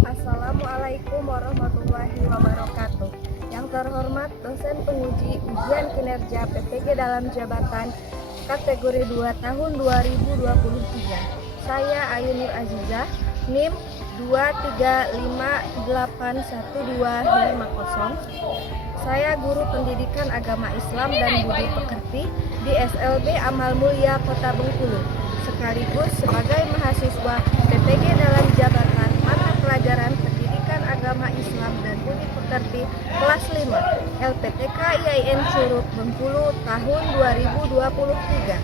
Assalamualaikum warahmatullahi wabarakatuh. Yang terhormat dosen penguji ujian kinerja PPG dalam jabatan kategori 2 tahun 2023. Saya Ayu Nur Azizah, NIM 235811250. Saya guru pendidikan agama Islam dan budi pekerti di SLB Amal Mulia Kota Bengkulu, sekaligus sebagai mahasiswa PPG dalam jabatan mata pelajaran pendidikan agama Islam dan budi pekerti kelas 5 LPTK IAIN Curug Bengkulu tahun 2023.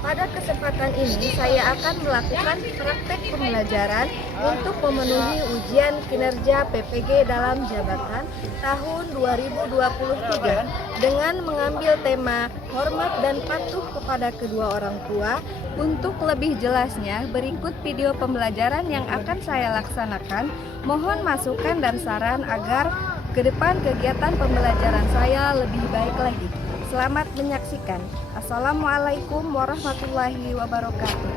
Pada kesempatan ini saya akan melakukan praktek pembelajaran untuk memenuhi ujian kinerja PPG dalam jabatan tahun 2023 dengan mengambil tema hormat dan patuh kepada kedua orang tua. Untuk lebih jelasnya, berikut video pembelajaran yang akan saya laksanakan. Mohon masukan dan saran agar ke depan kegiatan pembelajaran saya lebih baik lagi. Selamat menyaksikan. Assalamualaikum warahmatullahi wabarakatuh.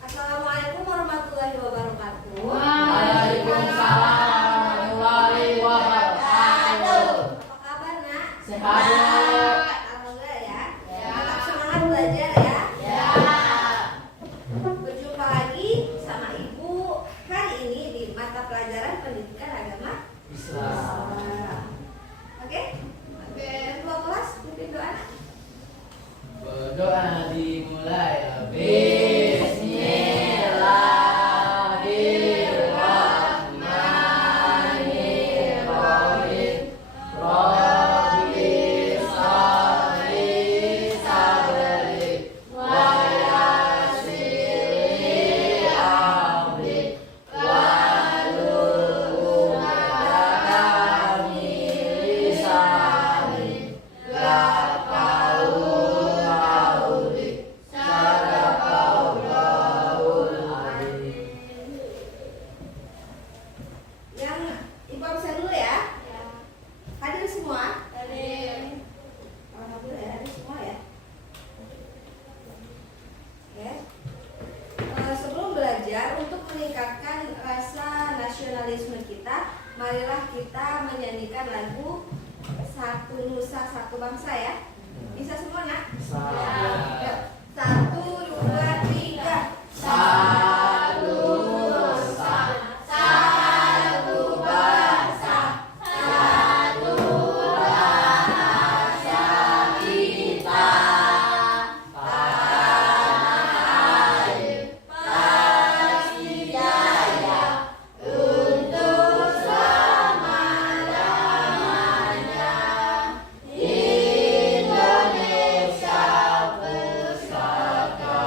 Assalamualaikum warahmatullahi wabarakatuh. Waalaikumsalam warahmatullahi wabarakatuh. Apa kabar, Nak? Sehat. Alhamdulillah ya. Ya. Tetap semangat belajar ya. Ya. Berjumpa lagi sama Ibu hari ini di mata pelajaran pendidikan agama Islam. Oke? Ketua kelas pimpin doa. Berdoa dimulai. Bismillahirrahmanirrahim. Rabbi sholli sadri wa yassir amri wahlul 'uqdatam min lisani yafqahu qawli. Sadaqallahul azim. Yang Ibu absen dulu ya. Hadir semua? Alhamdulillah ya, hadir semua ya. Oke. Sebelum belajar, untuk meningkatkan rasa nasionalisme kita, marilah kita menyanyikan lagu Satu Nusa Satu Bangsa ya. Bisa semua, Nak? Yuk. 1, 2, 3. Satu nusa, satu bangsa, satu bahasa kita. Tanah air pasti jaya untuk selama-lamanya. Indonesia pusaka,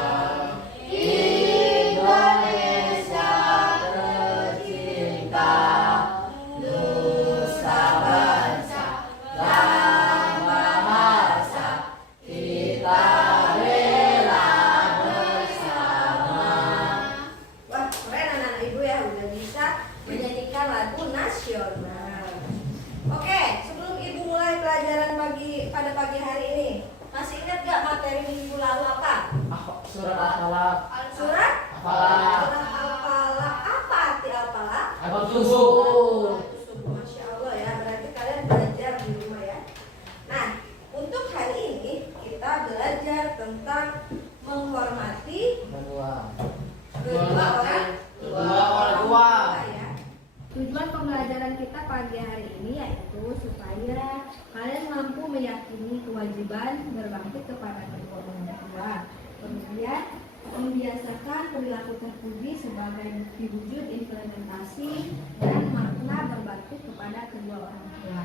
Indonesia tercinta, nusa bangsa dan bahasa kita bela bersama. Wah, keren anak ibu ya, udah bisa menyanyikan lagu nasional. Oke, sebelum ibu mulai pelajaran pada pagi hari ini, masih ingat gak materi minggu lalu apa? Surat Al-Falaq. Surat? Al-Falaq. Surat Al-Falaq. Apa arti Al-Falaq? Apa subuh? Masya Allah ya, berarti kalian belajar di rumah ya. Nah, untuk hari ini kita belajar tentang menghormati kedua orang tua. ya. Tujuan pembelajaran kita pagi hari ini yaitu supaya kalian mampu meyakini kewajiban berbakti kepada kedua orang tua. Kemudian membiasakan perilaku terpuji sebagai bukti wujud implementasi dan makna berbakti kepada kedua orang tua.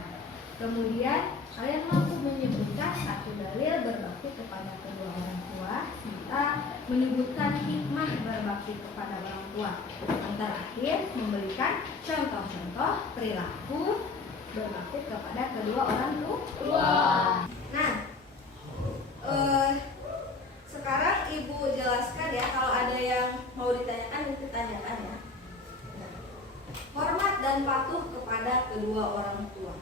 Kemudian kalian mampu menyebutkan satu dalil berbakti kepada kedua orang tua serta menyebutkan hikmah berbakti kepada orang tua. Yang terakhir memberikan contoh-contoh perilaku berbakti kepada kedua orang tua. Nah, sekarang Ibu jelaskan ya, kalau ada yang mau ditanyakan itu tanyakan ya. Hormat dan patuh kepada kedua orang tua.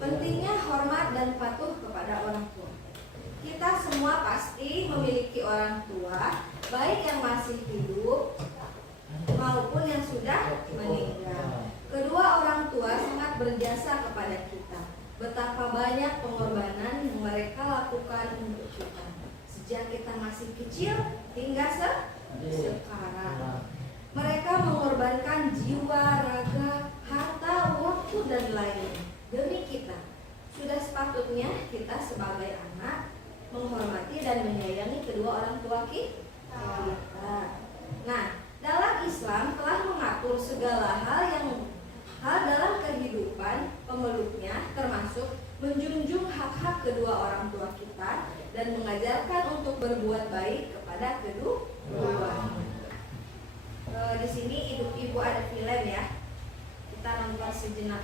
Pentingnya hormat dan patuh kepada orang tua. Kita semua pasti memiliki orang tua, baik yang masih hidup maupun yang sudah meninggal. Kedua orang tua sangat berjasa kepada kita. Betapa banyak pengorbanan yang mereka lakukan untuk kita, sejak kita masih kecil hingga sekarang. Mereka mengorbankan jiwa, raga, harta, waktu, dan lainnya demi kita. Sudah sepatutnya kita sebagai anak menghormati dan menyayangi kedua orang tua kita. Nah, dalam Islam telah mengatur segala hal dalam kehidupan pemeluknya, termasuk menjunjung hak-hak kedua orang tua kita dan mengajarkan untuk berbuat baik kepada kedua. Di sini ibu ada film ya, kita nonton sejenak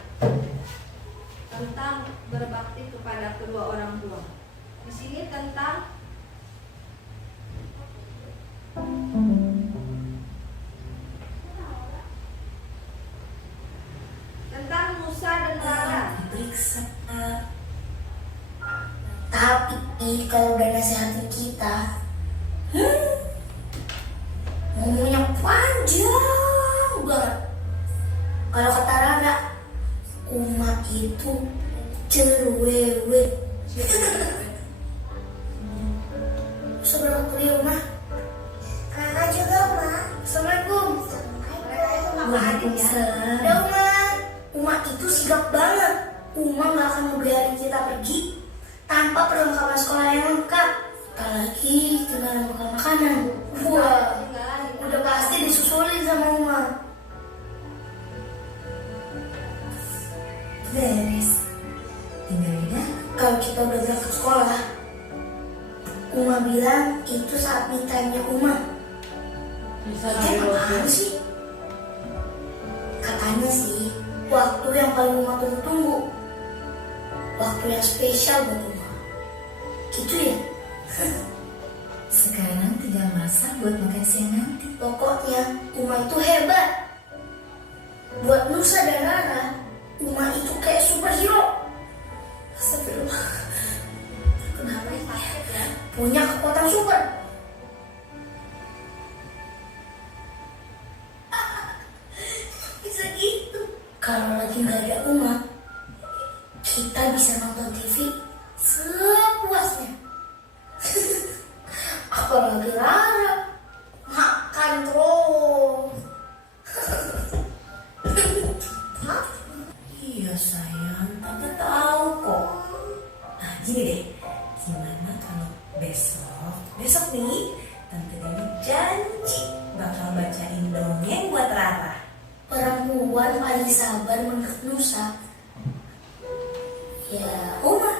tentang berbakti kepada kedua orang tua. Di sini tentang Musa dan Rara. Diperiksa. Tapi kalau udah nasihatin kita, ngomongnya panjang banget. Kalau kata Rara, Uma itu cerewet. Seberapa kuliah Uma? Kakak juga Uma. Assalamualaikum. Waalaikumsalam. Ada Uma. Uma itu sigap banget. Uma gak akan ngebiarin kita pergi tanpa perlengkapan sekolah yang lengkap. Apalagi tinggal makan makanan. Wah, udah pasti disusulin sama Uma. Beres. Tinggal udah. Kalau kita udah berangkat sekolah, Uma bilang itu saat me time-nya Uma. Bisa Itu apaan sih? Katanya sih, waktu yang paling Uma tunggu-tunggu. Waktu yang spesial buat Uma. Gitu ya? Sekarang tinggal masak buat makan siang nanti. Pokoknya Uma itu hebat. Buat Nusa dan Rara, Uma itu kayak superhero. Astagfirullah. Kenapa ya? Punya kekuatan super. Bisa gitu. Kalau lagi nggak ada Uma, kita bisa nonton TV sepuasnya. Apalagi Rara makan terus. Hah? Iya sayang, tante tahu kok. Nah gini deh, gimana kalau besok nih tante Dewi janji bakal bacain dongeng buat Rara. Perempuan paling sabar menurut Nusa, ya Uma.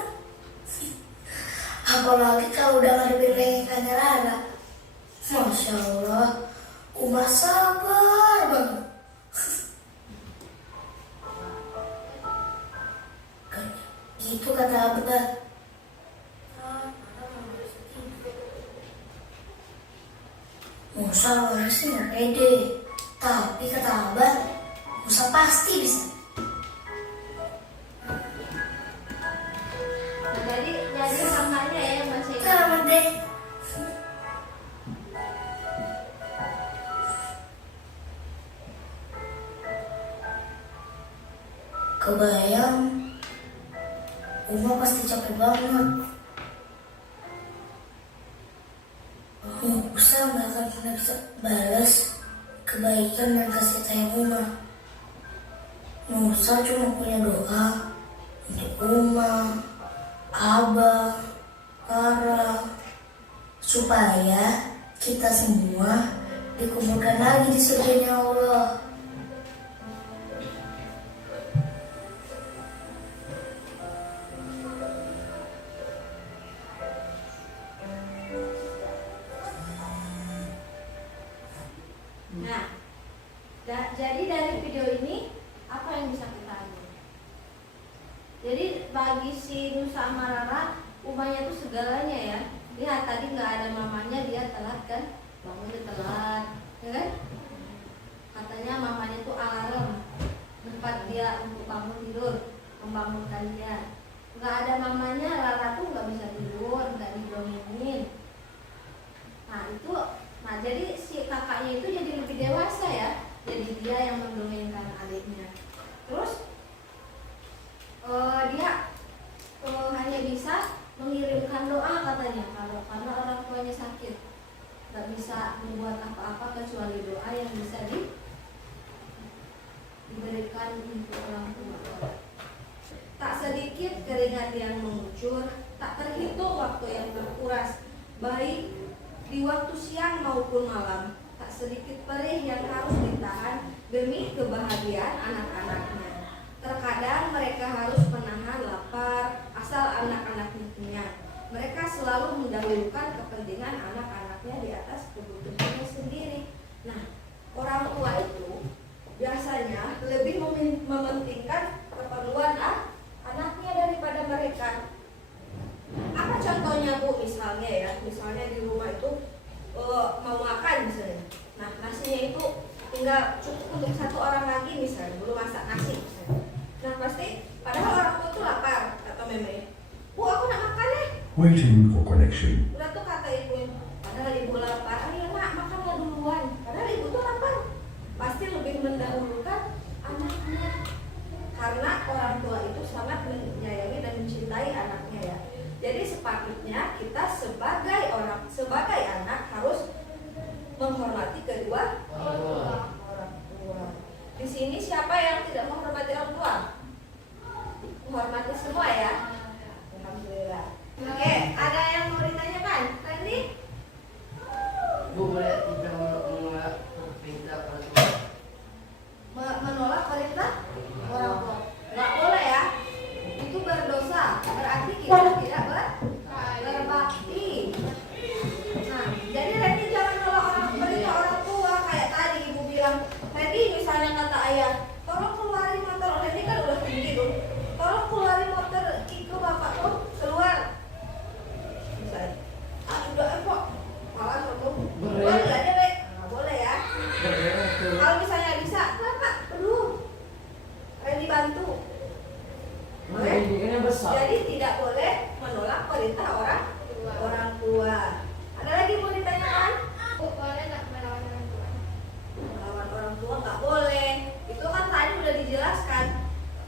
Apalagi kalau udah ngadepin rengekannya Rara. Masya Allah, Uma sabar banget. Gitu kata Abah. Musa harusnya nggak pede, tapi kata Abah, Musa pasti bisa. Jadi samanya ya masih. Selamat deh. Kebayang, Uma pasti capek banget. Musa nggak akan pernah bisa balas kebaikan dan kasih sayang Uma. Musa cuma punya doa untuk Uma, Abah, Rara, supaya kita semua dikumpulkan lagi di surganya Allah. Nah, jadi dari video ini apa yang bisa kita ambil? Jadi bagi si Nusa sama Rara, umahnya itu segalanya ya. Lihat tadi nggak ada mamanya, dia telat kan, bangunnya telat, ya kan? Katanya mamanya itu alarm tempat dia untuk bangun tidur, membangunkan dia. Nggak ada mamanya, Rara tuh nggak bisa tidur, nggak didongengin. Nah jadi si kakaknya itu jadi lebih dewasa ya, jadi dia yang mendongengkan adiknya. Terus dia hanya bisa mengirimkan doa katanya, karena orang tuanya sakit, nggak bisa membuat apa-apa kecuali doa yang bisa diberikan untuk orang tua. Tak sedikit keringat yang mengucur, tak terhitung waktu yang terkuras, baik di waktu siang maupun malam. Tak sedikit perih yang harus ditahan demi kebahagiaan anak-anaknya. Terkadang mereka harus menahan lapar asal anak-anaknya kenyang. Mereka selalu mendahulukan kepentingan anak-anaknya di atas kebutuhannya sendiri. Nah, orang tua itu biasanya lebih mementingkan keperluan anaknya daripada mereka. Apa contohnya Bu? Misalnya di rumah itu mau makan misalnya. Nah, nasinya itu tinggal cukup untuk satu orang lagi misalnya, belum masak nasi misalnya. Nah, pasti padahal orang tua itu lapar atau meme. Bu, aku nak makan ya. Waiting for connection. Udah tuh kata ibu, padahal ibu lapar. Ayo nak, makanlah duluan. Padahal ibu tuh lapar. Pasti lebih mendahulukan anaknya. Karena orang tua itu sangat menyayangi dan mencintai anaknya ya. Jadi sepatutnya kita sebagai anak harus menghormati kedua orang tua. Di sini siapa yang tidak menghormati orang tua? Menghormati semua ya. Alhamdulillah. Oke, ada yang mau ditanyakan? Randy? Bu, boleh tidak menolak perintah orang tua? Menolak perintah orang tua? Nggak boleh ya. Itu berdosa. Berarti kita tidak berbakti. Nah, jadi Randy jangan nolak perintah orang tua. Kayak tadi ibu bilang, Randy misalnya kata ayah, tolong keluarin motor. Randy kan udah tinggi tuh. Tolong keluarin motor Kiko bapak tuh keluar. Misalnya, udah kok. Malah tuh. Boleh aja Bek. Nggak boleh ya. Kalau misalnya bisa, kenapa? Perlu Randy bantu. Ini kan yang besar. Jadi tidak boleh menolak perintah orang tua. Ada lagi mau ditanyakan? Boleh nggak melawan orang tua? Melawan orang tua nggak boleh. Itu kan tadi udah dijelaskan.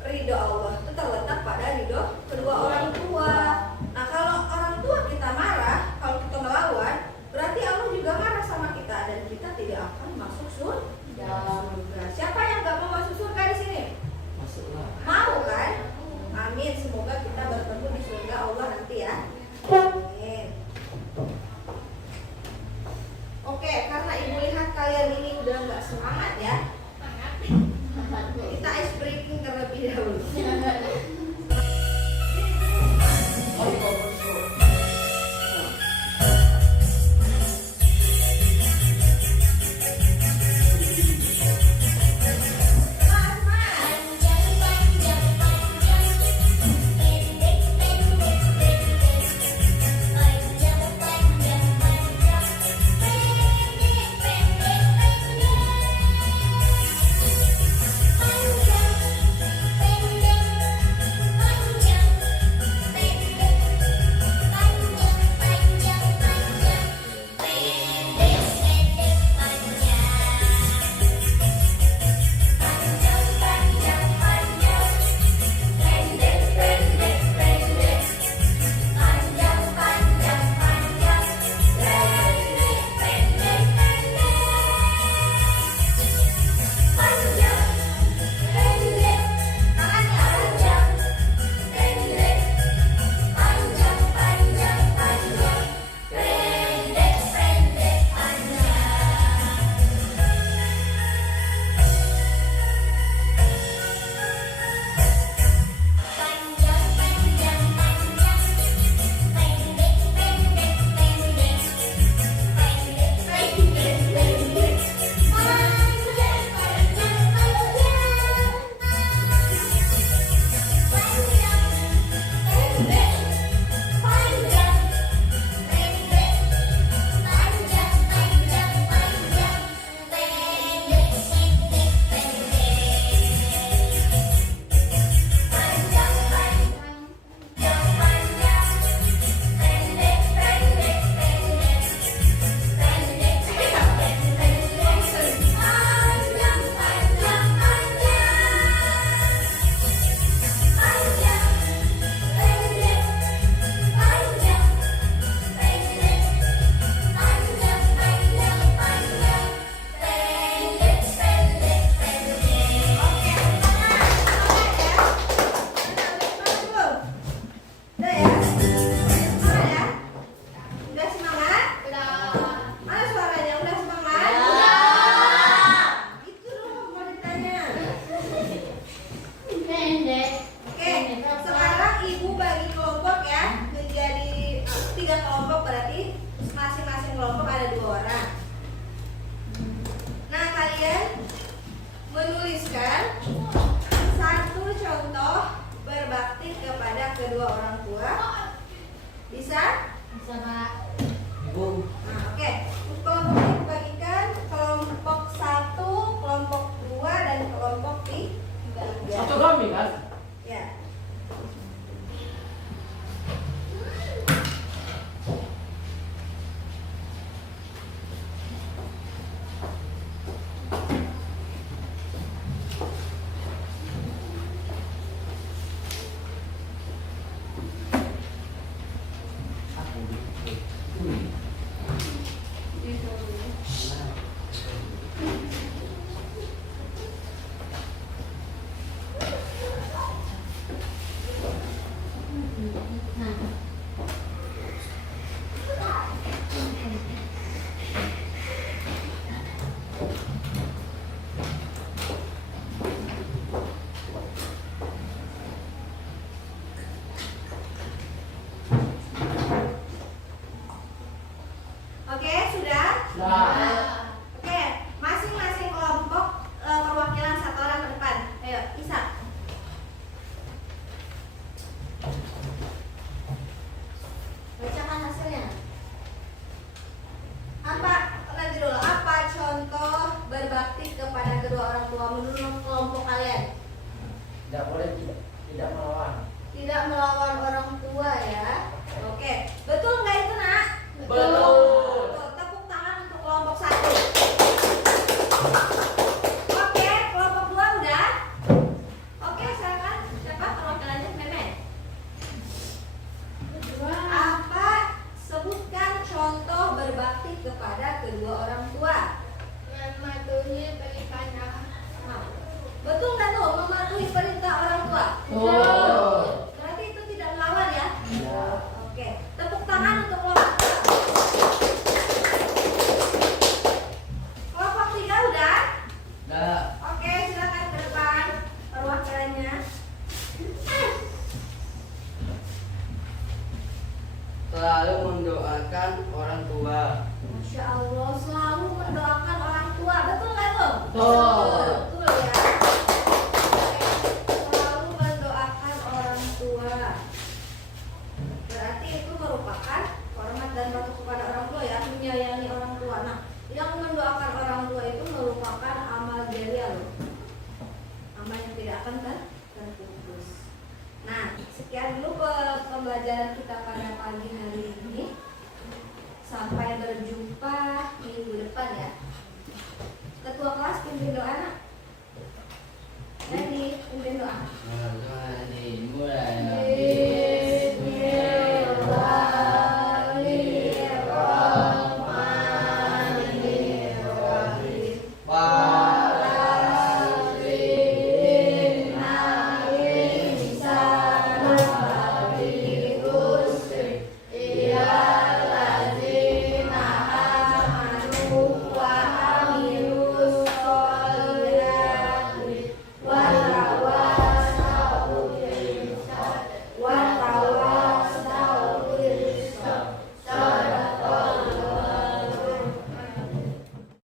Ridho Allah itu terletak pada ridho kedua orang tua. Nah, kalau orang tua kita marah, kalau kita melawan, berarti Allah juga marah sama kita dan kita tidak akan masuk surga. Siapa yang nggak mau masuk surga di sini? Masuklah. Mau kan? Amin. Semoga kita bertemu di surga Allah nanti ya. Amin. Oke, karena ibu lihat kalian ini udah nggak semangat ya. Kita ice breaking terlebih dahulu. Ibu. Nah, oke. Kelompoknya dibagikan kelompok 1, kelompok 2, dan kelompok 3. Satu kami kan? Ya. Oke, sudah? Nah. Oke, masing-masing kelompok perwakilan satu orang ke depan. Ayo, Isa. Bacakan hasilnya. Nanti dulu, apa contoh berbakti kepada kedua orang tua menurut kelompok kalian? Tidak boleh tidak melawan. Tidak melawan orang tua ya. Oke, betul nggak itu nak? Betul. Tuh, tepuk tangan untuk kelompok 1. Oke, kelompok 2 udah? Oke, silakan. Siapa perwakilannya? Meme. Apa? Sebutkan contoh berbakti kepada kedua orang tua. Mematuhi perintah anak. Nah, betul nggak tuh mematuhi perintah orang tua? Betul. Berarti itu tidak melawan ya? Iya. Oke, tepuk tangan untuk kelompok 2. Kelompok 3 udah? Nah, Oke, silakan ke depan perwakilannya. selalu mendoakan orang tua. Masya Allah, selalu mendoakan orang tua. Betul nggak tuh? Betul. Betul ya. Oke, selalu mendoakan orang tua. Berarti itu merupakan hormat dan patuh kepada orang tua ya, menyayangi orang tua. Nah, yang mendoakan orang tua itu merupakan amal jariah loh. Amal yang tidak akan terputus. Nah, sekian dulu pembelajaran kita pada pagi hari ini. Sampai berjumpa minggu depan ya. Ketua kelas pimpin doa.